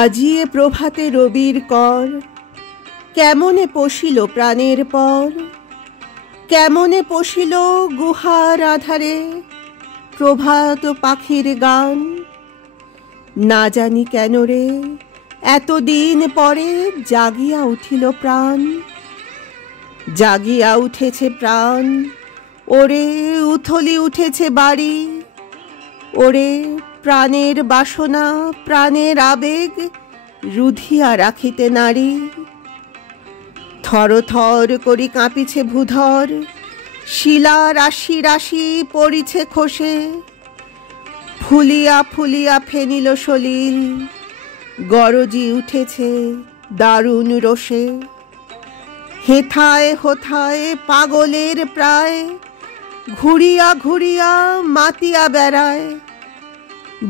আজিয়ে প্রভাতে রবির কর, কেমনে পশিল প্রাণের পর, কেমনে পশিল গুহার আধারে প্রভাত পাখির গান। না জানি কেন রে এতদিন পরে জাগিয়া উঠিল প্রাণ, জাগিয়া উঠেছে প্রাণ। ওরে উথলি উঠেছে বাড়ি, ওরে প্রাণের বাসনা প্রাণের আবেগ রুধিয়া রাখিতে নারী। থর থর করি কাঁপিছে ভূধর, শিলা রাশি রাশি পড়িছে খসে। ফুলিয়া ফুলিয়া ফেনিল সলিল, গরজি উঠেছে দারুণ রোষে। হেথায় হোথায় পাগলের প্রায়, ঘুরিয়া ঘুরিয়া মাতিয়া বেড়ায়।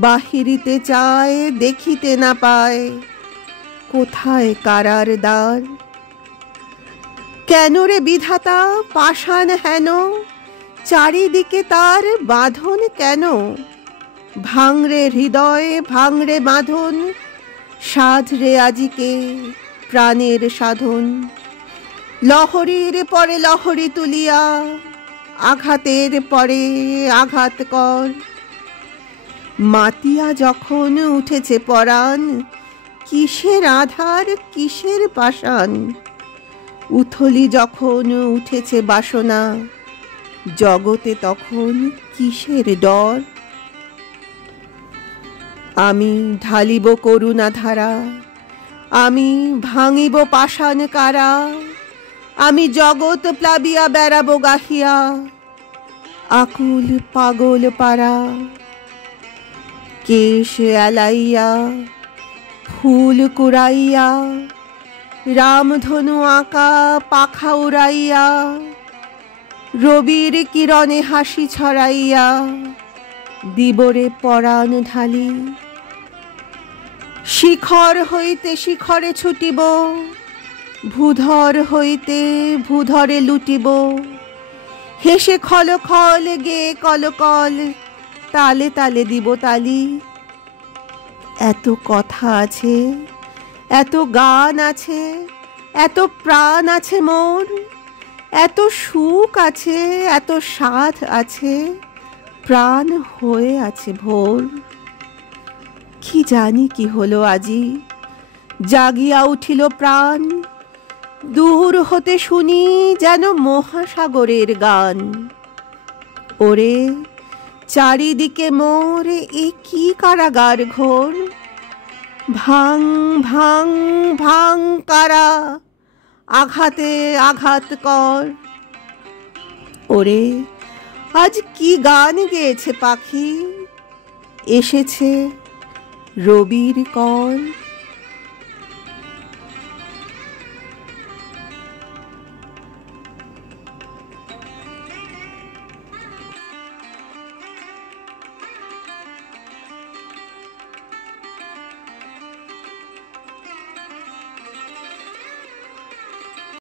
বাহিরিতে চায় দেখিতে না পায়, কোথায় কারার দ্বার। কেন রে বিধাতা পাষাণ হেন, চারিদিকে তার বাঁধন কেন। ভাঙরে হৃদয় ভাঙরে বাঁধন, সাধরে আজিকে প্রাণের সাধন। লহরীর পরে লহরী তুলিয়া, আঘাতের পরে আঘাত কর। মাতিয়া যখন উঠেছে পরাণ, কিসের আধার কিসের পাষাণ। উথলি যখন উঠেছে বাসনা, জগতে তখন কিসের ডর। আমি ঢালিব করুণা ধারা, আমি ভাঙিব পাষাণ কারা। আমি জগৎ প্লাবিয়া বেড়াবো গাহিয়া, আকুল পাগল পারা। কেশ এলাইয়া ফুল কুড়াইয়া, রামধনু আঁকা পাখা উড়াইয়া। রবির কিরণে হাসি ছড়াইয়া, দিবরে পরাণ ঢালি। শিখর হইতে শিখরে ছুটিব, ভূধর হইতে ভূধরে লুটিব। হেসে খল খল গে কলকল, তালে তালে দিব তালি। এত কথা আছে, এত গান আছে, এত প্রাণ আছে মোর। এত সুখ আছে, এত সাধ আছে, প্রাণ হয়ে আছে ভোর। কি জানি কি হলো আজি, জাগিয়া উঠিল প্রাণ। দূর হতে শুনি যেন মহাসাগরের গান। ওরে চারিদিকে মোর এ কি কারাগার ঘোর। ভাং ভাং ভাং কারা, আঘাতে আঘাত কর। ওরে আজ কি গান গেয়েছে পাখি, এসেছে রবির কর।